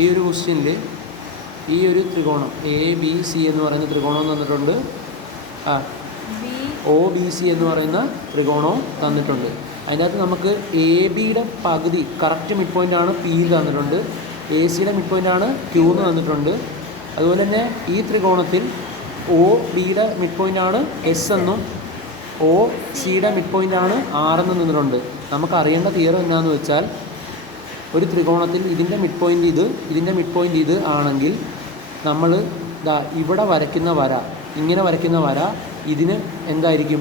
ഈ ഒരു ക്വസ്റ്റ്യനിൽ ഈ ഒരു ത്രികോണം എ ബി സി എന്ന് പറയുന്ന ത്രികോണം തന്നിട്ടുണ്ട്. ഒ ബി സി എന്ന് പറയുന്ന ത്രികോണവും തന്നിട്ടുണ്ട്. അതിനകത്ത് നമുക്ക് എ ബിയുടെ പകുതി കറക്റ്റ് മിഡ് പോയിൻ്റാണ് പി തന്നിട്ടുണ്ട്. എ സിയുടെ മിഡ് പോയിൻ്റാണ് ക്യൂ എന്ന് തന്നിട്ടുണ്ട്. അതുപോലെ തന്നെ ഈ ത്രികോണത്തിൽ ഒ ബിയുടെ മിഡ് പോയിൻ്റാണ് എസ് എന്നും ഒ സിയുടെ മിഡ് പോയിൻ്റാണ് ആർ എന്നും തന്നിട്ടുണ്ട്. നമുക്കറിയേണ്ട തിയറം എന്താണെന്ന് വെച്ചാൽ, ഒരു ത്രികോണത്തിൽ ഇതിൻ്റെ മിഡ് പോയിൻ്റ് ഇത്, ഇതിൻ്റെ മിഡ് പോയിൻ്റ് ഇത് ആണെങ്കിൽ നമ്മൾ ഇവിടെ വരയ്ക്കുന്ന വര, ഇങ്ങനെ വരയ്ക്കുന്ന വര ഇതിന് എന്തായിരിക്കും?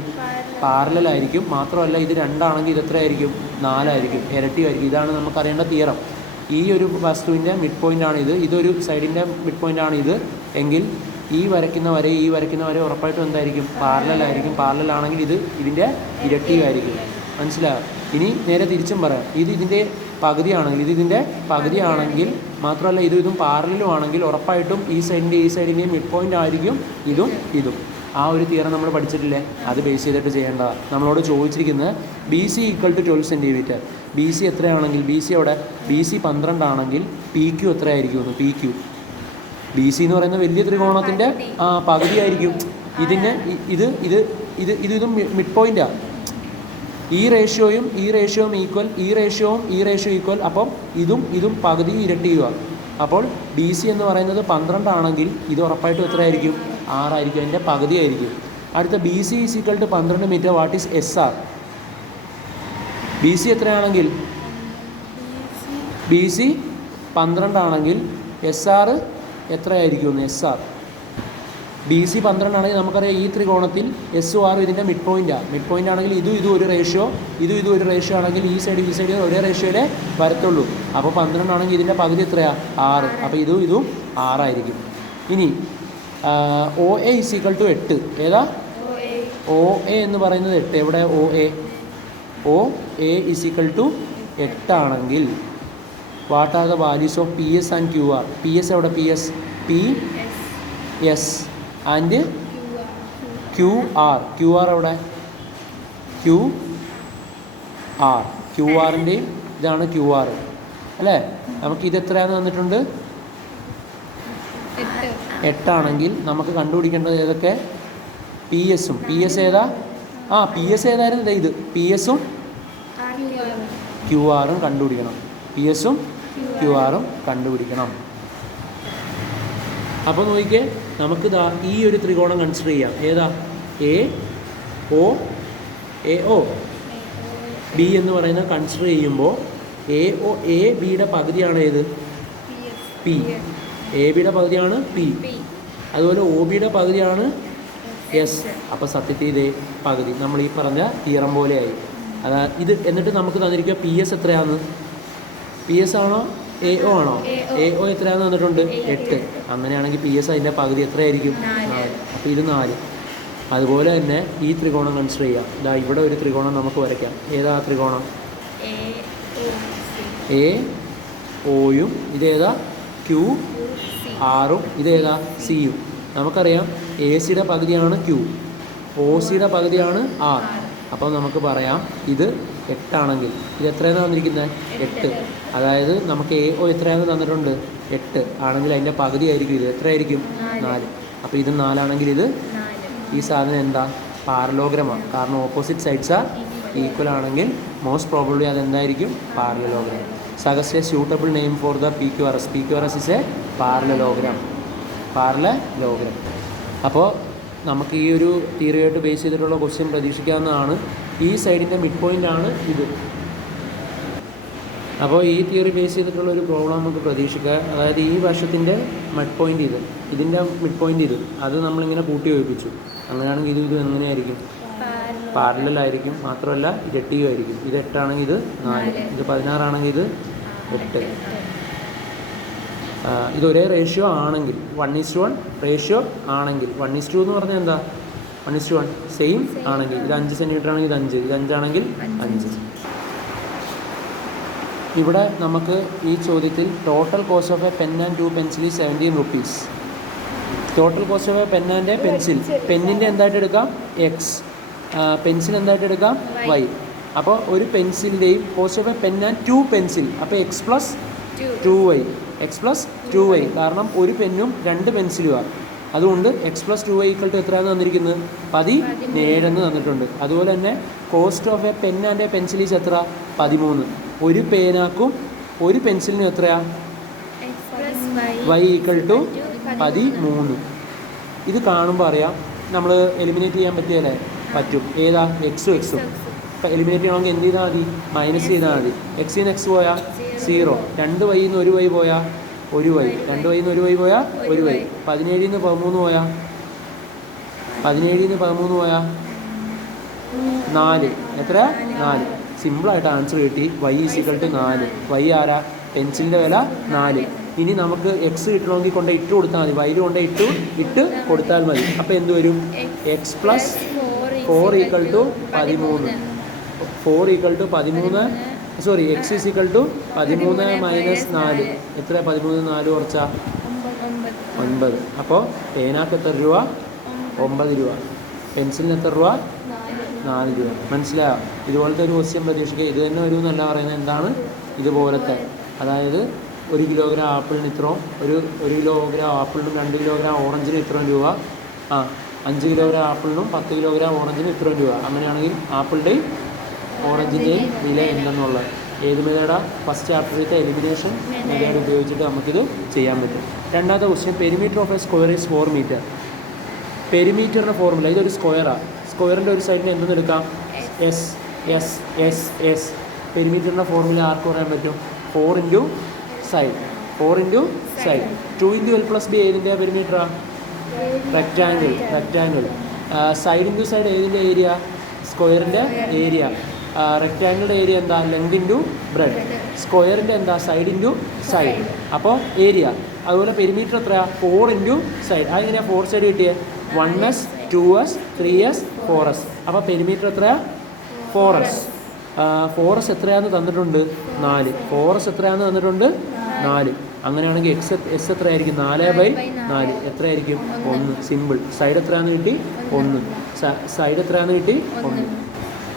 പാരലലായിരിക്കും. മാത്രമല്ല ഇത് രണ്ടാണെങ്കിൽ ഇത് എത്രയായിരിക്കും? 4 ആയിരിക്കും, ഇരട്ടിയായിരിക്കും. ഇതാണ് നമുക്കറിയേണ്ട തിയറം. ഈ ഒരു വസ്തുവിൻ്റെ മിഡ് പോയിൻ്റാണ് ഇത്, ഇതൊരു സൈഡിൻ്റെ മിഡ് പോയിൻ്റാണ് ഇത് എങ്കിൽ ഈ വരയ്ക്കുന്ന വര ഉറപ്പായിട്ടും എന്തായിരിക്കും? പാരലലായിരിക്കും. പാരലലാണെങ്കിൽ ഇത് ഇതിൻ്റെ ഇരട്ടിയായിരിക്കും. മനസ്സിലായോ? ഇനി നേരെ തിരിച്ചും പറയാം. ഇത് ഇതിൻ്റെ പകുതിയാണെങ്കിൽ മാത്രമല്ല ഇതും പാരലലും ആണെങ്കിൽ ഉറപ്പായിട്ടും ഈ സൈഡിൻ്റെയും മിഡ് പോയിൻ്റ് ആയിരിക്കും ഇതും. ആ ഒരു തിയറം നമ്മൾ പഠിച്ചിട്ടില്ലേ? അത് ബേസ് ചെയ്തിട്ട് ചെയ്യേണ്ടതാണ്. നമ്മളോട് ചോദിച്ചിരിക്കുന്നത് B C equal to 12 centimetre. B C എത്രയാണെങ്കിൽ ബി സി 12 ആണെങ്കിൽ പി ക്യു എത്രയായിരിക്കും? പി ക്യു ബി സി എന്ന് പറയുന്ന വലിയ ത്രികോണത്തിൻ്റെ പകുതിയായിരിക്കും. ഇതും മിഡ് പോയിൻ്റാണ്. ഈ റേഷ്യോയും ഈക്വൽ, ഈ റേഷ്യോ ഈക്വൽ. അപ്പം ഇതും പകുതി ഇരട്ടിയുക. അപ്പോൾ ബി സി എന്ന് പറയുന്നത് 12 ആണെങ്കിൽ ഇത് ഉറപ്പായിട്ടും എത്രയായിരിക്കും? 6 ആയിരിക്കും, അതിൻ്റെ പകുതിയായിരിക്കും. അടുത്ത B C is equal to 12 metre. What is S R? B C എത്രയാണെങ്കിൽ? ബി സി 12 ആണെങ്കിൽ എസ് ആർ എത്രയായിരിക്കും? എസ് ആർ ബി സി 12 ആണെങ്കിൽ നമുക്കറിയാം ഈ ത്രികോണത്തിൽ എസ് ആറും ഇതിൻ്റെ മിഡ് പോയിൻ്റ് ആണെങ്കിൽ ഇതും ഒരു റേഷ്യോ, ഇതും ഒരു റേഷ്യോ ആണെങ്കിൽ ഈ സൈഡ് ഒരേ റേഷ്യോയിലേ വരത്തുള്ളൂ. അപ്പോൾ 12 ആണെങ്കിൽ ഇതിൻ്റെ പകുതി എത്രയാണ്? 6. അപ്പോൾ ഇതും 6 ആയിരിക്കും. ഇനി O A is equal to 8. ഏതാ? ഒ എ എന്ന് പറയുന്നത് 8. എവിടെ O A is equal to 8 ആണെങ്കിൽ what are the values of P S and Q R? P S എവിടെ? P S and Q R എവിടെ? ക്യു ആറിൻ്റെയും ഇതാണ് ക്യു ആർ അല്ലേ? നമുക്കിത് എത്രയാണെന്ന് തന്നിട്ടുണ്ട്? 8 ആണെങ്കിൽ നമുക്ക് കണ്ടുപിടിക്കേണ്ടത് ഏതൊക്കെ? പി എസും. പി എസ് ഏതാ? പി എസ് ഏതായിരുന്നു? ഇത് പി എസും ക്യു ആറും കണ്ടുപിടിക്കണം. പി എസും ക്യു ആറും കണ്ടുപിടിക്കണം. അപ്പോൾ നോക്കിക്കേ, നമുക്ക് ഈ ഒരു ത്രികോണം കൺസിഡർ ചെയ്യാം. ഏതാ? എ ഒ ബി എന്ന് പറയുന്നത് കൺസിഡർ ചെയ്യുമ്പോൾ എ ബിയുടെ പകുതിയാണ് ഏത്? പി. എ ബിയുടെ പകുതിയാണ് പി. അതുപോലെ ഒ ബിയുടെ പകുതിയാണ് എസ്. അപ്പോൾ സത്യത്തിൽ ഇതേ പകുതി നമ്മൾ ഈ പറഞ്ഞ തിയറം പോലെയായി. അതായത് ഇത് എന്നിട്ട് നമുക്ക് തന്നിരിക്കുക പി എസ് എത്രയാണെന്ന്. പി എസ് ആണോ എ ഒ ആണോ? എ ഒ എത്രയാണെന്ന് തന്നിട്ടുണ്ട്? 8. അങ്ങനെയാണെങ്കിൽ പി എസ് അതിൻ്റെ പകുതി എത്രയായിരിക്കും? 4. അപ്പോൾ ഇത് 4. അതുപോലെ തന്നെ ഈ ത്രികോണം കൺസിഡർ ചെയ്യാം. ഇവിടെ ഒരു ത്രികോണം നമുക്ക് വരയ്ക്കാം. ഏതാ ത്രികോണം? എ ഒയും ഇതേതാ? ക്യു ആറും ഇതേതാ? സിയും. നമുക്കറിയാം എ സിയുടെ പകുതിയാണ് ക്യു, ഒ സിയുടെ പകുതിയാണ് ആർ. അപ്പോൾ നമുക്ക് പറയാം ഇത് 8 ആണെങ്കിൽ ഇത് എത്രയാണ് തന്നിരിക്കുന്നത്? 8. അതായത് നമുക്ക് എ ഒ എത്രയാണ് തന്നിട്ടുണ്ട്? 8 ആണെങ്കിൽ അതിൻ്റെ പകുതി ആയിരിക്കും ഇത്. എത്രയായിരിക്കും? 4. അപ്പോൾ ഇത് 4 ആണെങ്കിൽ ഇത് ഈ സാധനം എന്താ? പാരലോഗ്രമാണ്. കാരണം ഓപ്പോസിറ്റ് സൈഡ്സ് ആർ ഈക്വൽ ആണെങ്കിൽ മോസ്റ്റ് പ്രോബബ്ലി അതെന്തായിരിക്കും? Parallelogram. Suggest a suitable name for the P Q R S. P Q R S is a parallelogram. അപ്പോൾ നമുക്ക് ഈ ഒരു തിയറിയായിട്ട് ബേസ് ചെയ്തിട്ടുള്ള ക്വസ്റ്റ്യൻ പ്രതീക്ഷിക്കാവുന്നതാണ്. ഈ സൈഡിൻ്റെ മിഡ് പോയിൻ്റാണ് ഇത്. അപ്പോൾ ഈ തിയറി ബേസ് ചെയ്തിട്ടുള്ള ഒരു പ്രോബ്ലം നമുക്ക് പ്രതീക്ഷിക്കാം. അതായത് ഈ വർഷത്തിൻ്റെ മിഡ് പോയിൻ്റ് ഇതിൻ്റെ മിഡ് പോയിൻ്റ് അത് നമ്മളിങ്ങനെ കൂട്ടി യോജിപ്പിച്ചു. അങ്ങനെയാണെങ്കിൽ ഇത് എങ്ങനെയായിരിക്കും? പാരലലായിരിക്കും. മാത്രമല്ല ഇരട്ടിയുമായിരിക്കും. ഇത് 8 ആണെങ്കിൽ ഇത് 4, ഇത് 16 ആണെങ്കിൽ ഇത് 8. ഇതൊരേ റേഷ്യോ ആണെങ്കിൽ 1:1 റേഷ്യോ ആണെങ്കിൽ 1:2 എന്ന് പറഞ്ഞാൽ എന്താ? 1:1 സെയിം ആണെങ്കിൽ ഇത് 5 സെൻറ്റിമീറ്റർ ആണെങ്കിൽ ഇത് 5, ഇത് 5 ആണെങ്കിൽ 5. ഇവിടെ നമുക്ക് ഈ ചോദ്യത്തിൽ total cost of a pen and 2 pencil 17 rupees. Total cost of a pen and a pencil. പെന്നിൻ്റെ എന്തായിട്ട് എടുക്കാം? എക്സ്. പെൻസിൽ എന്തായിട്ട് എടുക്കാം? വൈ. അപ്പോൾ ഒരു പെൻസിലിൻ്റെയും cost of a pen and 2 pencil. അപ്പോൾ X plus 2y X plus 2y കാരണം ഒരു പെന്നും 2 പെൻസിലുമാണ്. അതുകൊണ്ട് X plus 2y equal to എത്രയാണെന്ന് തന്നിരിക്കുന്നത് 17 തന്നിട്ടുണ്ട്. അതുപോലെ തന്നെ cost of a pen and a pencil is എത്ര 13. ഒരു പേനാക്കും ഒരു പെൻസിലിനും എത്രയാ y ഈക്വൽ ടു 13. ഇത് കാണുമ്പോൾ അറിയാം നമ്മൾ എലിമിനേറ്റ് ചെയ്യാൻ പറ്റിയല്ലേ? പറ്റും. ഏതാ എക്സും എക്സും ഇപ്പം എലിമിനേറ്റ് ചെയ്യണമെങ്കിൽ എന്ത് ചെയ്താൽ മതി? മൈനസ് ചെയ്താൽ മതി. എക്സിൽ നിന്ന് എക്സ് പോയാൽ 0, 2 വൈയിൽ നിന്ന് 1 വൈ പോയാൽ 1 വൈ, 2 വൈയിൽ നിന്ന് 1 വൈ പോയാൽ 1 വൈ, 17 നിന്ന് 13 പോയാൽ 4. എത്ര? 4. സിമ്പിളായിട്ട് ആൻസർ കിട്ടി. y is equal to 4. y ആരാ? പെൻസിലിൻ്റെ വില 4. ഇനി നമുക്ക് എക്സ് കിട്ടണമെങ്കിൽ കൊണ്ട് ഇട്ട് കൊടുത്താൽ മതി. വൈയിൽ കൊണ്ട് ഇട്ട് കൊടുത്താൽ മതി. അപ്പോൾ എന്ത് വരും? X plus 4 equal to 13. 4 equal to 13, sorry x is equal to 13 minus 4. എത്ര? 13 4 കുറച്ചാ 9. അപ്പോൾ പേനാക്ക് എത്ര രൂപ? 9 രൂപ. പെൻസിലിന് എത്ര രൂപ? 4 രൂപ. മനസ്സിലായോ? ഇതുപോലത്തെ ഒരു ക്വസ്റ്റ്യൻ പ്രതീക്ഷിക്കുക. ഇത് തന്നെ ഒരു നല്ല പറയുന്നത് എന്താണ്? ഇതുപോലത്തെ, അതായത് 1 കിലോഗ്രാം ആപ്പിളിന് ഇത്രയും, ഒരു കിലോഗ്രാം ആപ്പിളിനും 2 കിലോഗ്രാം ഓറഞ്ചിനും ഇത്രയും രൂപ, 5 കിലോഗ്രാം ആപ്പിളിനും 10 കിലോഗ്രാം ഓറഞ്ചിനും ഇത്രയും രൂപ. അങ്ങനെയാണെങ്കിൽ ആപ്പിളിൻ്റെയും ഓറഞ്ചിൻ്റെയും വില എന്തെന്നുള്ളത് ഏത് മെത്തേഡാ? ഫസ്റ്റ് ചാപ്റ്ററിലത്തെ എലിമിനേഷൻ മെത്തേഡ് ഉപയോഗിച്ചിട്ട് നമുക്കിത് ചെയ്യാൻ പറ്റും. രണ്ടാമത്തെ question, perimeter of a square is 4 metre. പെരിമീറ്ററിൻ്റെ ഫോർമുല, ഇതൊരു സ്ക്വയറാണ്. സ്ക്വയറിൻ്റെ ഒരു സൈഡിന് എന്തെന്ന് എടുക്കാം? എസ്. പെരിമീറ്ററിൻ്റെ ഫോർമുല ആർക്ക് പറയാൻ പറ്റും? 4 into side. 4 into side. 2 into L plus B ഏതിൻ്റെ പെരിമീറ്ററാണ്? റെക്റ്റാങ്കിൾ. സൈഡ് ഇൻറ്റു സൈഡ് ഏതിൻ്റെ ഏരിയ? സ്ക്വയറിൻ്റെ ഏരിയ. റെക്റ്റാങ്കിളുടെ ഏരിയ എന്താ? Length into breadth. സ്ക്വയറിൻ്റെ എന്താ? Side into side. അപ്പോൾ ഏരിയ. അതുപോലെ പെരിമീറ്റർ എത്രയാണ്? 4 ഇൻറ്റു സൈഡ്. അതെങ്ങനെയാണ് 4 സൈഡ് കിട്ടിയത്? 1s 2s 3s 4s. അപ്പോൾ പെരിമീറ്റർ എത്രയാണ്? 4s. 4s എത്രയാണെന്ന് തന്നിട്ടുണ്ട്? 4. 4s എത്രയാണെന്ന് തന്നിട്ടുണ്ട്? 4. അങ്ങനെയാണെങ്കിൽ എസ് എത്രയായിരിക്കും? 4/4. എത്രയായിരിക്കും? 1. സിമ്പിൾ. സൈഡ് എത്രയാണെന്ന് കിട്ടി? 1. സൈഡ് എത്രയാണെന്ന് കിട്ടി? 1.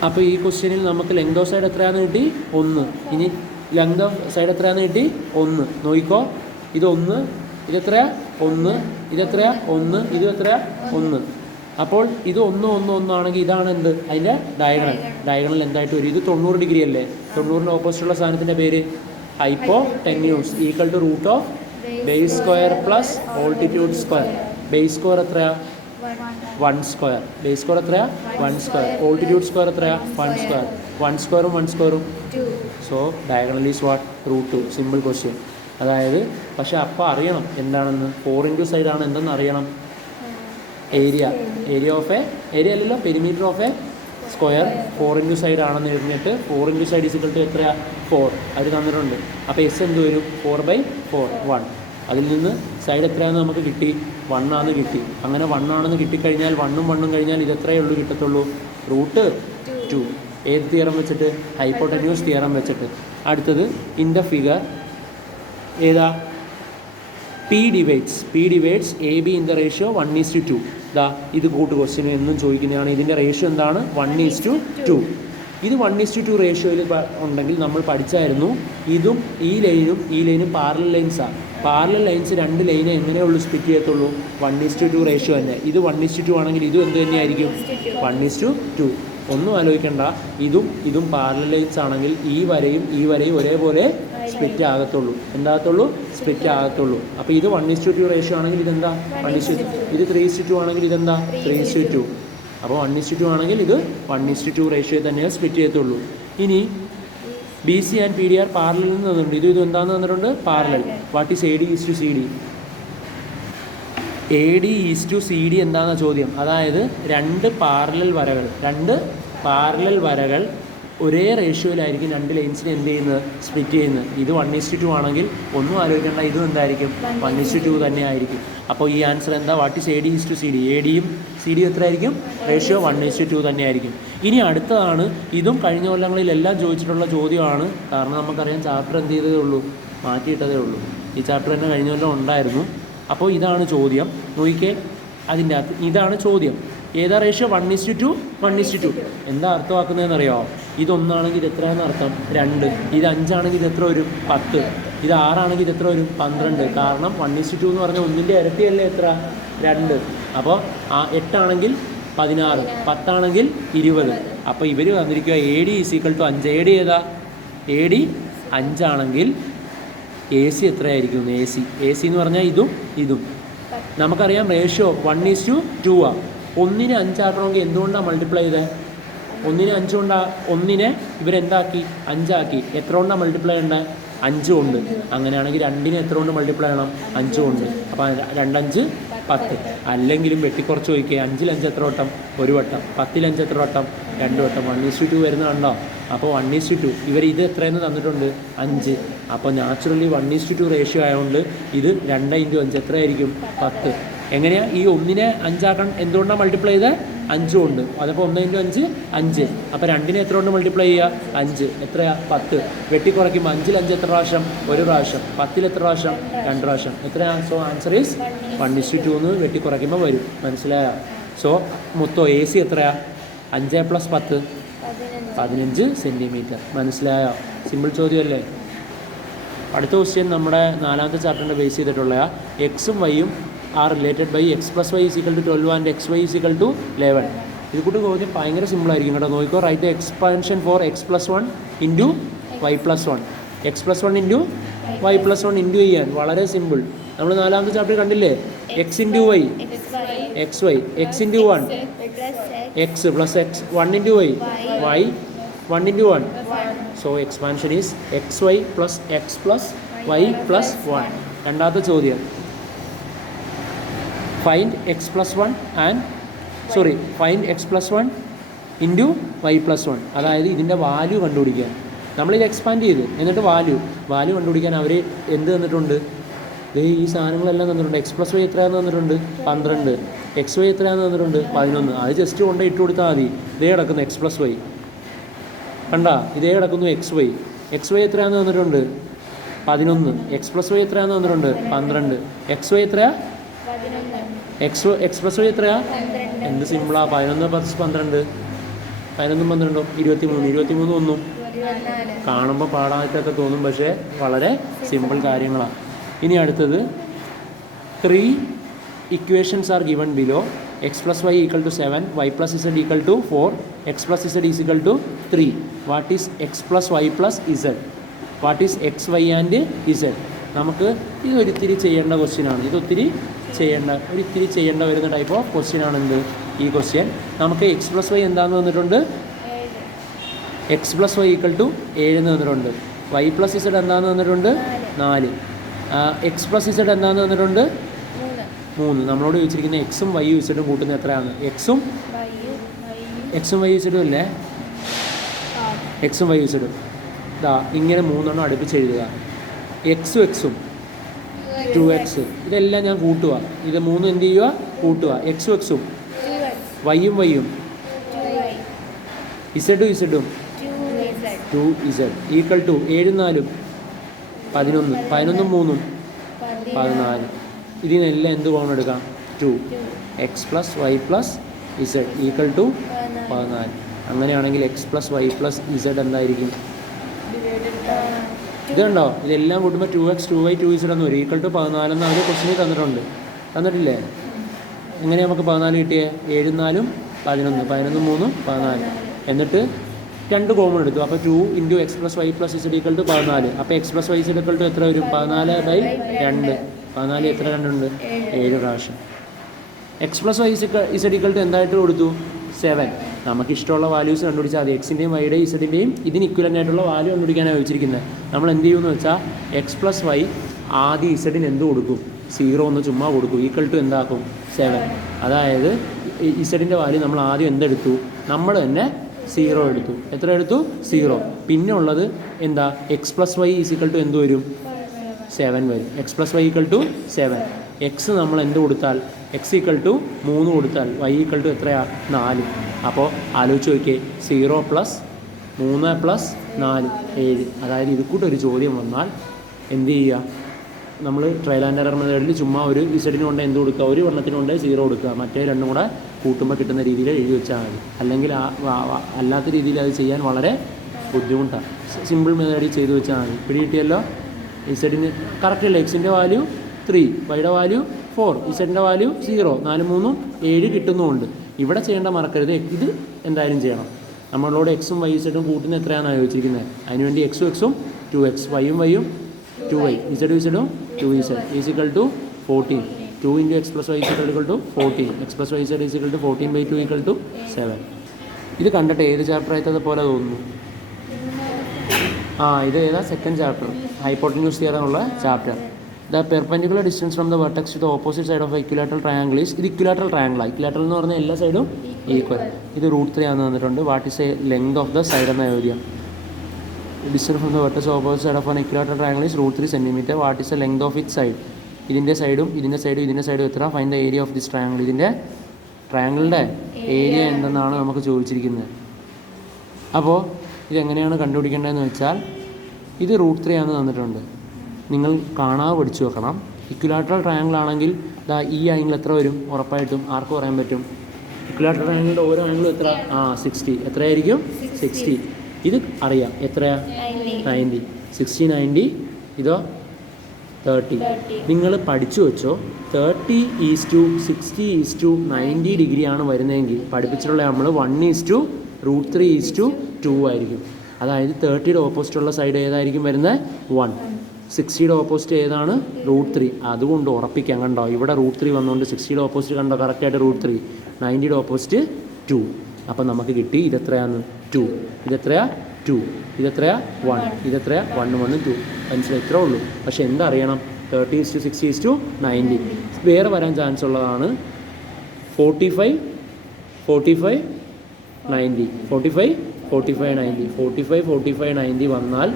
അപ്പോൾ ഈ ക്വസ്റ്റ്യനിൽ നമുക്ക് ലെങ്ത് ഓഫ് സൈഡ് എത്രയാണെന്ന് കിട്ടി? 1. ഇനി ലെങ്ത് ഓഫ് സൈഡ് എത്രയാണെന്ന് കിട്ടി? 1. നോക്കിക്കോ, ഇത് 1, ഇതെത്രയാ? 1, ഇതെത്രയാ? 1, ഇത് എത്രയാ? 1. അപ്പോൾ ഇത് 1 1 1 ആണെങ്കിൽ ഇതാണ് എന്ത്? അതിൻ്റെ ഡയഗണൽ എന്തായിട്ട് വരും? ഇത് 90 ഡിഗ്രി അല്ലേ? 90ൻ്റെ ഓപ്പോസിറ്റുള്ള സാധനത്തിൻ്റെ പേര് hypotenuse. Equal to root of base square plus altitude square. Base square എത്രയാ? 1 സ്ക്വയർ. ബേസ് സ്ക്വയർ എത്രയാ? 1 സ്ക്വയർ. ഓൾട്ടിറ്റ്യൂഡ് സ്ക്വയർ എത്രയാ? 1 സ്ക്വയർ. 1 സ്ക്വയറും 1 സ്ക്വയറും 2. So diagonal is what? Root 2. Simple question. അതായത് പക്ഷേ അപ്പോൾ അറിയണം എന്താണെന്ന്. 4 ഇൻറ്റു സൈഡാണ് എന്തെന്ന് അറിയണം? ഏരിയ ഓഫ് എ ഏരിയ അല്ലല്ലോ, perimeter of a square 4 into side ആണെന്ന് എഴുതിയിട്ട് 4 ഇൻറ്റു സൈഡ് ഈക്വൽ ടു എത്രയാ? 4. അത് തന്നിട്ടുണ്ട്. അപ്പോൾ എസ് എന്ത് വരും? 4/4 1. അതിൽ നിന്ന് സൈഡ് എത്രയാണെന്ന് നമുക്ക് കിട്ടി? 1 ആണെന്ന് കിട്ടി. അങ്ങനെ 1 ആണെന്ന് കിട്ടിക്കഴിഞ്ഞാൽ 1ഉം 1ഉം കഴിഞ്ഞാൽ ഇതെത്രയേ ഉള്ളൂ കിട്ടത്തുള്ളൂ? റൂട്ട് 2. ഏത് തിയറം വെച്ചിട്ട്? ഹൈപ്പോടെന്യൂസ് തിയറം വെച്ചിട്ട്. അടുത്തത് ഇൻ ദ ഫിഗർ ഏതാ? P divides AB in the ratio 1:2. ഇത് കൂട്ട് ക്വസ്റ്റ്യൻ എന്നും ചോദിക്കുന്നതാണ്. ഇതിൻ്റെ റേഷ്യോ എന്താണ്? 1:2. ഇത് 1:2 റേഷ്യോയിൽ ഉണ്ടെങ്കിൽ നമ്മൾ പഠിച്ചായിരുന്നു ഇതും ഈ ലൈനും പാരലൽ ലൈൻസാണ്. പാരലൽ ലൈൻസ് 2 ലൈനെ എങ്ങനെയുള്ളൂ സ്പ്ലിറ്റ് ചെയ്യത്തുള്ളൂ? 1:2 റേഷ്യോ തന്നെ. ഇത് 1:2 ആണെങ്കിൽ ഇതും എന്ത് തന്നെയായിരിക്കും? 1:2. ഒന്നും ആലോചിക്കേണ്ട. ഇതും പാരലൽ ലൈൻസ് ആണെങ്കിൽ ഈ വരയും ഒരേപോലെ സ്പ്ലിറ്റ് ആകത്തുള്ളൂ. എന്താകത്തുള്ളൂ? സ്പ്ലിറ്റ് ആകത്തുള്ളൂ. അപ്പോൾ ഇത് 1:2 റേഷ്യോ ആണെങ്കിൽ ഇതെന്താ? 1:2. ഇത് 3:2 ആണെങ്കിൽ ഇതെന്താ? 3:2. അപ്പോൾ 1:2 ആണെങ്കിൽ ഇത് 1:2 റേഷ്യോ തന്നെ സ്പ്ലിറ്റ് ചെയ്യത്തുള്ളൂ. ഇനി BC ആൻഡ് PDR പാരലൽ എന്ന് തന്നിട്ടുണ്ട്. ഇത് എന്താണെന്ന് തന്നിട്ടുണ്ട്? Parallel. What is AD is to CD? AD is to CD എന്താണെന്ന ചോദ്യം. അതായത് 2 പാരലൽ വരകൾ ഒരേ റേഷ്യോയിലായിരിക്കും 2 ലൈൻസിനെ എന്ത് ചെയ്യുന്നത്? സ്പ്ലിറ്റ് ചെയ്യുന്നത്. ഇത് 1:2 ആണെങ്കിൽ ഒന്നും ആലോചിക്കേണ്ട, ഇതും എന്തായിരിക്കും? 1:2 തന്നെ ആയിരിക്കും. അപ്പോൾ ഈ ആൻസർ എന്താ? What is AD is to CD? ADയും CDയും എത്ര ആയിരിക്കും? റേഷ്യോ 1:2 തന്നെ ആയിരിക്കും. ഇനി അടുത്തതാണ്, ഇതും കഴിഞ്ഞ കൊല്ലങ്ങളിലെല്ലാം ചോദിച്ചിട്ടുള്ള ചോദ്യമാണ്. കാരണം നമുക്കറിയാം ചാപ്റ്റർ എന്ത് ചെയ്തതേ ഉള്ളൂ? മാറ്റിയിട്ടതേ ഉള്ളൂ. ഈ ചാപ്റ്റർ തന്നെ കഴിഞ്ഞ കൊല്ലം ഉണ്ടായിരുന്നു. അപ്പോൾ ഇതാണ് ചോദ്യം. നോക്കിക്കേ, അതിൻ്റെ അകത്ത് ഇതാണ് ചോദ്യം. ഏതാ റേഷ്യോ? 1:2. എന്താ അർത്ഥമാക്കുന്നതെന്നറിയാമോ? ഇതൊന്നാണെങ്കിൽ ഇത് എത്രയാണെന്ന് അർത്ഥം? 2. ഇത് 5 ആണെങ്കിൽ ഇത് എത്ര വരും? 10. ഇത് 6 ആണെങ്കിൽ ഇത് എത്ര വരും? 12. കാരണം 1:2 എന്ന് പറഞ്ഞാൽ 1-ൻ്റെ ഇരട്ടിയല്ലേ എത്ര? 2. അപ്പോൾ 8 ആണെങ്കിൽ 16, 10 ആണെങ്കിൽ 20. അപ്പോൾ ഇവർ വന്നിരിക്കുക AD = 5. AD ഏതാ? AD 5 ആണെങ്കിൽ AC എത്രയായിരിക്കും? AC എന്ന് പറഞ്ഞാൽ ഇതും നമുക്കറിയാം. റേഷ്യോ 1:2 ആ. 1-നെ 5 ആക്കണമെങ്കിൽ എന്തുകൊണ്ടാണ് മൾട്ടിപ്ലൈ ചെയ്തത്? 1-നെ 5 കൊണ്ടാണ്. 1-നെ ഇവരെന്താക്കി? 5 ആക്കി. എത്ര കൊണ്ടാണ് മൾട്ടിപ്ലൈ ചെയ്യേണ്ടത്? 5 കൊണ്ട്. അങ്ങനെയാണെങ്കിൽ 2-നെ എത്ര കൊണ്ട് മൾട്ടിപ്ലൈ ചെയ്യണം? 5 കൊണ്ട്. അപ്പോൾ 2 5 10. അല്ലെങ്കിലും വെട്ടിക്കുറച്ച് ചോദിക്കുക. 5-ൽ 5 എത്ര വട്ടം? 1 വട്ടം. 10-ൽ 5 എത്ര വട്ടം? 2 വട്ടം. 1:2 വരുന്നത് കണ്ടോ? അപ്പോൾ 1:2 ഇവർ ഇത് എത്രയെന്ന് തന്നിട്ടുണ്ട്? 5. അപ്പോൾ നാച്ചുറലി 1:2 റേഷ്യോ ആയതുകൊണ്ട് ഇത് 2 × 5 എത്രയായിരിക്കും? 10. എങ്ങനെയാണ് ഈ 1-നെ 5 ആക്കാൻ എന്തുകൊണ്ടാണ് മൾട്ടിപ്ലൈ ചെയ്തത്? 5 കൊണ്ട്. അതപ്പോൾ 1 × 5 5. അപ്പോൾ 2-നെ എത്ര കൊണ്ട് മൾട്ടിപ്ലൈ ചെയ്യുക? 5. എത്രയാ? 10. വെട്ടിക്കുറയ്ക്കുമ്പോൾ 5-ൽ 5 എത്ര പ്രാവശ്യം? 1 പ്രാവശ്യം. 10-ൽ എത്ര പ്രാവശ്യം? 2 പ്രാവശ്യം. എത്രയാണ്? സോ ആൻസർ ഈസ് 1:2 എന്ന് വെട്ടിക്കുറയ്ക്കുമ്പോൾ വരും. മനസ്സിലായോ? സോ മൊത്തം AC എത്രയാ? 5 + 10 15 സെൻറ്റിമീറ്റർ. മനസ്സിലായോ? സിമ്പിൾ ചോദ്യമല്ലേ? അടുത്ത ക്വസ്റ്റ്യൻ നമ്മുടെ 4ാമത്തെ ചാപ്റ്ററിൻ്റെ ബേസ് ചെയ്തിട്ടുള്ള എക്സും വൈയും are related by x + y = 12 and xy = 11. ഇത് കൂട്ട് ചോദ്യം ഭയങ്കര സിമ്പിളായിരിക്കും കേട്ടോ. നോക്കിക്കോ. Right expansion for x + 1 × y + 1. x + 1 × y + 1 into ചെയ്യാൻ വളരെ സിമ്പിൾ. നമ്മൾ 4ാമത്തെ ചാപ്റ്റർ കണ്ടില്ലേ? x × y, xy, x × 1 x + x, 1 × y, y, 1 × 1. So expansion is xy + x + y + 1. രണ്ടാമത്തെ ചോദ്യം find x + 1 find x + 1 × y + 1. അതായത് ഇതിൻ്റെ വാല്യൂ കണ്ടുപിടിക്കാൻ. നമ്മളിത് എക്സ്പാൻഡ് ചെയ്ത് എന്നിട്ട് വാല്യൂ കണ്ടുപിടിക്കാൻ അവർ എന്ത് തന്നിട്ടുണ്ട്? ഈ സാധനങ്ങളെല്ലാം തന്നിട്ടുണ്ട്. x + y എത്രയാണെന്ന് തന്നിട്ടുണ്ട്? 12. xy എത്രയാണെന്ന് തന്നിട്ടുണ്ട്? 11. അത് ജസ്റ്റ് കൊണ്ട് ഇട്ട് കൊടുത്താൽ മതി. ഇതേ കിടക്കുന്നു x + y. കണ്ടാ? ഇതേ കിടക്കുന്നു xy. xy എത്രയാണെന്ന് തന്നിട്ടുണ്ട്? 11. x + y എത്രയാണെന്ന് തന്നിട്ടുണ്ട്? 12. xy എത്രയാ? x + y എത്രയാ? എന്ത് സിമ്പിളാ. 11 + 12 11 12 23. 23 ഒന്നും കാണുമ്പോൾ പാടായിട്ടൊക്കെ തോന്നും, പക്ഷേ വളരെ സിമ്പിൾ കാര്യങ്ങളാണ്. ഇനി അടുത്തത് 3 equations are given below. x + y = 7, y + z = 4, x + z = 3. What is x + y + z? What is x, y and z? നമുക്ക് ഇതൊരിത്തിരി ചെയ്യേണ്ട ക്വസ്റ്റ്യനാണ്. ഒരിത്തിരി ചെയ്യേണ്ട വരുന്ന ടൈപ്പ് ഓഫ് ക്വസ്റ്റ്യൻ ആണെന്ത് ഈ ക്വസ്റ്റ്യൻ. നമുക്ക് x + y എന്താണെന്ന് തന്നിട്ടുണ്ട്? x + y = 7 എന്ന് തന്നിട്ടുണ്ട്. y + z എന്താണെന്ന് തന്നിട്ടുണ്ട്? 4. x + z എന്താണെന്ന് തന്നിട്ടുണ്ട്? 3. നമ്മളോട് ചോദിച്ചിരിക്കുന്ന എക്സും വൈ യും കൂട്ടുന്നത് എത്രയാണ്? എക്സും വൈ യും അല്ലേ? എക്സും വൈ യും ഇതാ ഇങ്ങനെ 3 എണ്ണം അടുപ്പിച്ച് എഴുതുക. എക്സും 2x ഇതെല്ലാം ഞാൻ കൂട്ടുക. ഇത് 3 എന്ത് ചെയ്യുക? കൂട്ടുക. എക്സും വൈയും ഇസഡും 2z = 7 4 11 11 3 14. ഇതിനെല്ലാം എന്ത് കോമൺ എടുക്കാം? 2. x + y + z = 14. അങ്ങനെയാണെങ്കിൽ x + y + z എന്തായിരിക്കും? ഇതുണ്ടോ? ഇതെല്ലാം കൂട്ടുമ്പോൾ 2x 2y 2z എന്ന് വരും. = 14 എന്ന് അവർ ക്വസ്റ്റ്യനിൽ തന്നിട്ടില്ലേ? എങ്ങനെ നമുക്ക് 14 കിട്ടിയേ? 7 4 11 11 3 14. എന്നിട്ട് 2 കോമൺ എടുത്തു. അപ്പോൾ 2 × x + y + z = 14. അപ്പോൾ x + y z എത്ര വരും? 14/2. 14 എത്ര 2 ഉണ്ട്? 7 പ്രാവശ്യം. x + y z എന്തായിട്ട് കൊടുത്തു? 7. നമുക്കിഷ്ടമുള്ള വാല്യൂസ് കണ്ടുപിടിച്ചാൽ മതി. എക്സിൻ്റെയും വൈയുടെയും ഇസഡിൻ്റെയും ഇതിന് ഇക്വലൻ്റ് ആയിട്ടുള്ള വാല്യൂ കണ്ടുപിടിക്കാനാണ് ചോദിച്ചിരിക്കുന്നത്. നമ്മൾ എന്ത് ചെയ്യുമെന്ന് വെച്ചാൽ x + y ആദ്യം ഇസഡിന് എന്ത് കൊടുക്കും? 0 എന്ന് ചുമ്മാ കൊടുക്കും. = എന്താക്കും? 7. അതായത് ഇസഡിൻ്റെ വാല്യൂ നമ്മൾ ആദ്യം എന്തെടുത്തു? നമ്മൾ തന്നെ 0 എടുത്തു. എത്ര എടുത്തു? 0. പിന്നെ ഉള്ളത് എന്താ? x + y = എന്ത് വരും? 7 വരും. x + y = 7. എക്സ് നമ്മൾ എന്ത് കൊടുത്താൽ? x = 3 കൊടുത്താൽ y = എത്രയാ? 4. അപ്പോൾ ആലോചിച്ച് നോക്കിയേ. 0 + 3 + 4 7. അതായത് ഇത് കൂട്ടൊരു ചോദ്യം വന്നാൽ എന്ത് ചെയ്യുക? നമ്മൾ ട്രയൽ ആൻഡ് എറർ മെത്തേഡിൽ ചുമ്മാ ഒരു ഇസഡിന് കൊണ്ട് എന്ത് കൊടുക്കുക? ഒരു എണ്ണത്തിന് കൊണ്ട് 0 കൊടുക്കുക. മറ്റേ രണ്ടും കൂടെ കൂട്ടുമ്പോൾ കിട്ടുന്ന രീതിയിൽ എഴുതി വെച്ചാൽ മതി. അല്ലെങ്കിൽ അല്ലാത്ത രീതിയിൽ അത് ചെയ്യാൻ വളരെ ബുദ്ധിമുട്ടാണ്. സിമ്പിൾ മെത്തേഡിൽ ചെയ്തു വെച്ചാൽ മതി. പിടി കിട്ടിയല്ലോ? ഇസഡിന് കറക്റ്റ് അല്ലേ? എക്സിൻ്റെ വാല്യൂ 3, വൈയുടെ വാല്യൂ 4, ഇസഡിൻ്റെ വാല്യൂ 0, 4 3 7 കിട്ടുന്നുമുണ്ട്. ഇവിടെ ചെയ്യേണ്ട മറക്കരുത്, ഇത് എന്തായാലും ചെയ്യണം. നമ്മളോട് എക്സും വൈ ഇസഡും കൂട്ടുന്ന എത്രയാണെന്ന് ചോദിച്ചിരിക്കുന്നത്. അതിനുവേണ്ടി എക്സും എക്സും 2x, വൈയും വൈയും 2y, ഇസഡും ഇസഡും 2z is equal to 14. 2 × x + y = 14. x + y z = 14/2 = 7. ഇത് കണ്ടിട്ട് ഏത് ചാപ്റ്റർ ആയിട്ടത് പോലെ തോന്നുന്നു? ഇത് ഏതാ? സെക്കൻഡ് ചാപ്റ്റർ, ഹൈപ്പോട്ടന്യൂസ് തിയറം ഉള്ള chapter. The perpendicular distance from the vertex to the opposite side of equilateral triangle is, ഇത് ഇക്വിലാറ്ററൽ ട്രയാങ്കിളാണ്. ഇക്വിലാറ്ററൽ എന്ന് പറഞ്ഞാൽ എല്ലാ സൈഡും ഈക്വൽ. ഇത് √3 ആണെന്ന് തന്നിട്ടുണ്ട്. What is a length of the side എന്ന എഴുതിയ distance from the vertex opposite side of an equilateral triangle is √3 cm. What is a length of it side? ഇതിൻ്റെ സൈഡും ഇതിൻ്റെ സൈഡും ഇതിൻ്റെ സൈഡും എത്ര? Find the area of this triangle. ഇതിൻ്റെ ട്രയാങ്കിളിൻ്റെ ഏരിയ എന്തെന്നാണ് നമുക്ക് ചോദിച്ചിരിക്കുന്നത്. അപ്പോൾ ഇതെങ്ങനെയാണ് കണ്ടുപിടിക്കേണ്ടതെന്ന് വെച്ചാൽ, ഇത് √3 ആണെന്ന് തന്നിട്ടുണ്ട്. നിങ്ങൾ കാണാതെ പഠിച്ചു വെക്കണം. ഇക്വിലാറ്ററൽ ട്രയാങ്കിൾ ആണെങ്കിൽ ഈ ആംഗിൾ എത്ര വരും? ഉറപ്പായിട്ടും ആർക്ക് പറയാൻ പറ്റും? ഇക്വിലാറ്ററൽ ട്രയാങ്കിളിൻ്റെ ഓരോ ആംഗിളും എത്ര? 60. എത്രയായിരിക്കും? 60. ഇത് അറിയാം, എത്രയാ? 90. 60 90, ഇതോ 30. നിങ്ങൾ പഠിച്ചു വെച്ചോ. 30:60:90 ഡിഗ്രിയാണ് വരുന്നതെങ്കിൽ പഠിപ്പിച്ചിട്ടുള്ള നമ്മൾ 1:√3:2 ആയിരിക്കും. അതായത് 30യുടെ ഓപ്പോസിറ്റുള്ള സൈഡ് ഏതായിരിക്കും വരുന്നത്? 1. 60യുടെ ഓപ്പോസിറ്റ് ഏതാണ്? √3. അതുകൊണ്ട് ഉറപ്പിക്കാം. കണ്ടോ, ഇവിടെ √3 വന്നുകൊണ്ട് 60യുടെ ഓപ്പോസിറ്റ് കണ്ടോ കറക്റ്റായിട്ട് √3. 90യുടെ ഓപ്പോസിറ്റ് 2. അപ്പം നമുക്ക് കിട്ടി ഇതെത്രയാണ്? 2. ഇതെത്രയാ? 2. ഇതെത്രയാ? 1. ഇതെത്രയാ? 1 1 2. മനസ്സിലായി? ഇത്രേ ഉള്ളൂ. പക്ഷേ എന്തറിയണം? 30:60:90 വേറെ വരാൻ ചാൻസ് ഉള്ളതാണ്. 45 45 90 45 45 90 45 45 90 വന്നാൽ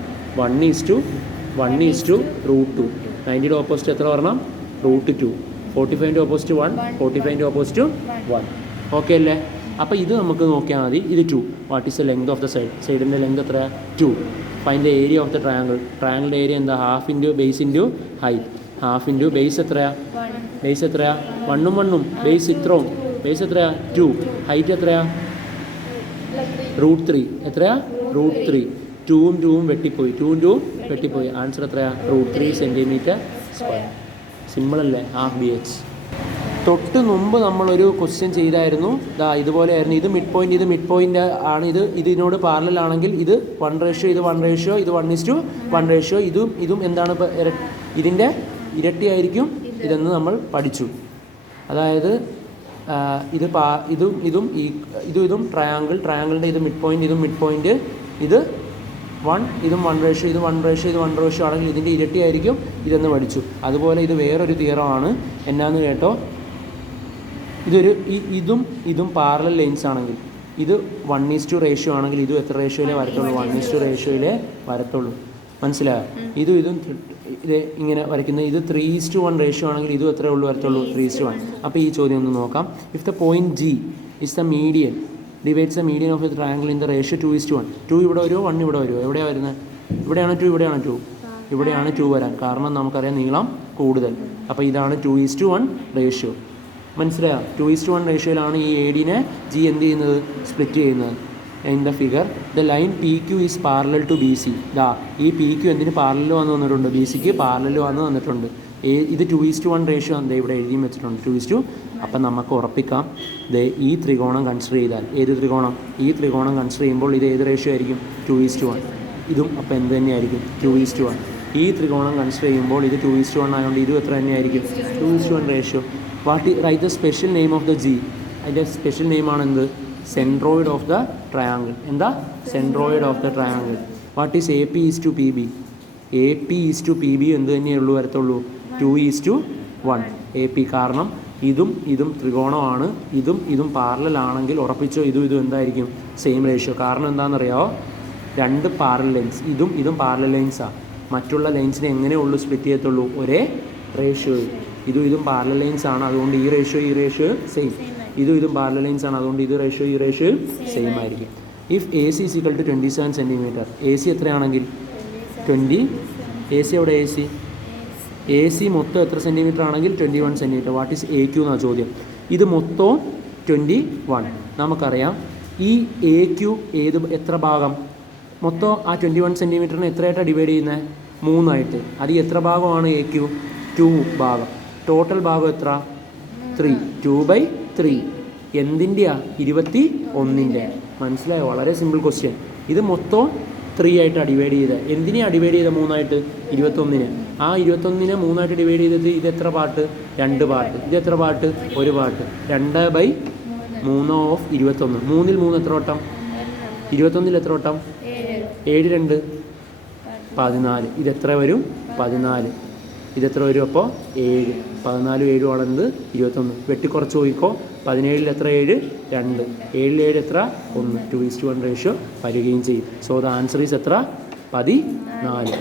1:1:√2. 90യുടെ ഓപ്പോസിറ്റ് എത്ര വരണം? √2. 45ൻ്റെ ഓപ്പോസിറ്റ് 1, 45ൻ്റെ ഓപ്പോസിറ്റ് 1. ഓക്കെ അല്ലേ? അപ്പോൾ ഇത് നമുക്ക് നോക്കിയാൽ മതി. ഇത് 2. What is the length of the side? സൈഡിൻ്റെ ലെങ്ത് എത്ര? 2. Find the area of the triangle. ട്രയാങ്കിളിൻ്റെ ഏരിയ എന്താ? Half into base into height. Half into base എത്രയാ? ബേസ് എത്രയാ? 1 ഉം 1 ഉം. ബേസ് ഇത്രയും. ബേസ് എത്രയാ? 2. ഹൈറ്റ് എത്രയാ? √3. എത്രയാ? √3. 2ഉം 2ഉം വെട്ടിപ്പോയി. 2ഉം 2ഉം വെട്ടിപ്പോയി. ആൻസർ എത്രയാ? √3 cm². സിമ്പിളല്ലേ? Half BH. തൊട്ട് മുമ്പ് നമ്മളൊരു ക്വസ്റ്റ്യൻ ചെയ്തായിരുന്നു. ഇതുപോലെയായിരുന്നു. ഇത് മിഡ് പോയിൻ്റ്, ഇത് മിഡ് പോയിൻ്റ് ആണ്. ഇതിനോട് പാരലൽ ആണെങ്കിൽ ഇത് 1:, ഇത് 1:, ഇത് 1:1 ഇതും എന്താണ്? ഇതിൻ്റെ ഇരട്ടിയായിരിക്കും ഇതെന്ന് നമ്മൾ പഠിച്ചു. അതായത് ഇതും ട്രയാങ്കിളിൻ്റെ ഇത് മിഡ് പോയിൻ്റ്, ഇതും മിഡ് പോയിൻ്റ്. ഇത് 1, ഇതും 1:, ഇത് 1:, ഇത് 1:, ആണെങ്കിൽ ഇതിൻ്റെ ഇരട്ടിയായിരിക്കും ഇതെന്ന് പഠിച്ചു. അതുപോലെ ഇത് വേറൊരു തിയറമാണ്. എന്നാന്ന് കേട്ടോ? ഇതും പാരലൽ ലൈൻസ് ആണെങ്കിൽ ഇത് 1:2 റേഷ്യോ ആണെങ്കിൽ ഇതും എത്ര റേഷ്യോയിലേ വരത്തുള്ളൂ? 1:2 റേഷ്യോയിലേ വരത്തുള്ളൂ. മനസ്സിലായോ? ഇതും ഇത് ഇങ്ങനെ വരയ്ക്കുന്നത്. ഇത് 3:1 റേഷ്യോ ആണെങ്കിൽ ഇതും എത്രയേ ഉള്ളൂ വരത്തുള്ളൂ? 3:1. അപ്പോൾ ഈ ചോദ്യം ഒന്ന് നോക്കാം. If the point G is the median divides the median of the triangle in the ratio 2:1. 2 ഇവിടെ വരുമോ? 1 ഇവിടെ വരുമോ? എവിടെയാണ് വരുന്നത്? ഇവിടെയാണ് 2, ഇവിടെയാണ് 2. ഇവിടെയാണ് 2 വരാൻ കാരണം നമുക്കറിയാം നീളം കൂടുതൽ. അപ്പോൾ ഇതാണ് 2:1 റേഷ്യോ. മനസ്സിലായോ? 2:1 റേഷ്യോയിലാണ് ഈ ADനെ G എന്ത് ചെയ്യുന്നത്? സ്പ്ലിറ്റ് ചെയ്യുന്നത്. In the figure the line PQ is parallel to BC. ഈ PQ എന്തിന് പാരലൽ വന്ന് വന്നിട്ടുണ്ട്? BCക്ക് പാരലൽ വന്ന് വന്നിട്ടുണ്ട്. ഇത് 2:1 റേഷ്യോ ആണ്. ഇവിടെ എഴുതിയും വെച്ചിട്ടുണ്ട് 2:. അപ്പം നമുക്ക് ഉറപ്പിക്കാം ഈ ത്രികോണം കൺസിഡർ ചെയ്താൽ. ഏത് ത്രികോണം? ഈ ത്രികോണം കൺസിഡർ ചെയ്യുമ്പോൾ ഇത് ഏത് റേഷ്യോ ആയിരിക്കും? 2:1. ഇതും അപ്പോൾ എന്ത് തന്നെയായിരിക്കും? 2:1. ഈ ത്രികോണം കൺസിഡർ ചെയ്യുമ്പോൾ ഇത് 2:1 ആയതുകൊണ്ട് ഇതും എത്ര തന്നെയായിരിക്കും? 2:1 ratio. Write the special name of the G. അതിൻ്റെ സ്പെഷ്യൽ നെയിമാണ് എന്ത്? Centroid of the triangle. എന്താ? Centroid of the triangle. What is AP is to PB? AP is to PB എന്ത് തന്നെയുള്ളൂ വരത്തുള്ളൂ? 2:1 AP. കാരണം ഇതും ത്രികോണമാണ്. ഇതും പാരലൽ ആണെങ്കിൽ ഉറപ്പിച്ചോ ഇതും എന്തായിരിക്കും? Same ratio. കാരണം എന്താണെന്നറിയാമോ? 2 പാരലൽ ലൈൻസ്. ഇതും പാരലൽ ലൈൻസാണ്. മറ്റുള്ള ലൈൻസിനെ എങ്ങനെ ഉള്ളൂ സ്പ്ലിറ്റ് ചെയ്യത്തുള്ളൂ? ഒരേ റേഷ്യോയിൽ. ഇതും പാരലൽ ലൈൻസ് ആണ്. അതുകൊണ്ട് ഈ റേഷ്യോ സെയിം. ഇതും പാരലൽ ലൈൻസ് ആണ്. അതുകൊണ്ട് ഈ റേഷ്യോ സെയിം ആയിരിക്കും. If AC is equal to 27 cm. AC എത്രയാണെങ്കിൽ 20. AC എവിടെ? AC മൊത്തം എത്ര സെൻറ്റിമീറ്റർ ആണെങ്കിൽ 21 സെൻറ്റിമീറ്റർ. വാട്ട് ഈസ് AQ എന്നാണ് ചോദ്യം. ഇത് മൊത്തവും 21. നമുക്കറിയാം ഈ AQ എത്ര ഭാഗം? മൊത്തം ആ 21 സെൻറ്റിമീറ്ററിന് എത്രയായിട്ടാണ് ഡിവൈഡ് ചെയ്യുന്നത്? 3 അത് എത്ര ഭാഗമാണ് എ ക്യൂ? 2 ഭാഗം. ടോട്ടൽ ഭാഗം എത്ര? 3. 2/3 എന്തിൻ്റെയാ? 21. മനസ്സിലായോ? വളരെ സിമ്പിൾ ക്വസ്റ്റ്യൻ. ഇത് മൊത്തം 3 ആയിട്ടാണ് ഡിവൈഡ് ചെയ്തത്. എന്തിനെയാണ് ഡിവൈഡ് ചെയ്തത് 3 21. ആ 21 3 ഡിവൈഡ് ചെയ്തത് ഇത് എത്ര പാർട്ട്? 2 പാർട്ട്. ഇത് എത്ര പാർട്ട്? 1 പാർട്ട്. 2/3 ഓഫ് 21. 3ൽ 3 എത്ര വട്ടം? 21 എത്ര വട്ടം? 7 2 14. ഇതെത്ര വരും? 14. ഇതെത്ര വരും? അപ്പോൾ 7. 14 7 ആണെന്ത്? 21. വെട്ടിക്കുറച്ച് പോയിക്കോ. 17 എത്ര? 7 2. 7 7 എത്ര? 1. 2:1 റേഷ്യോ വരികയും ചെയ്യും. സോ ദ ആൻസർ ഈസ് എത്ര? 14.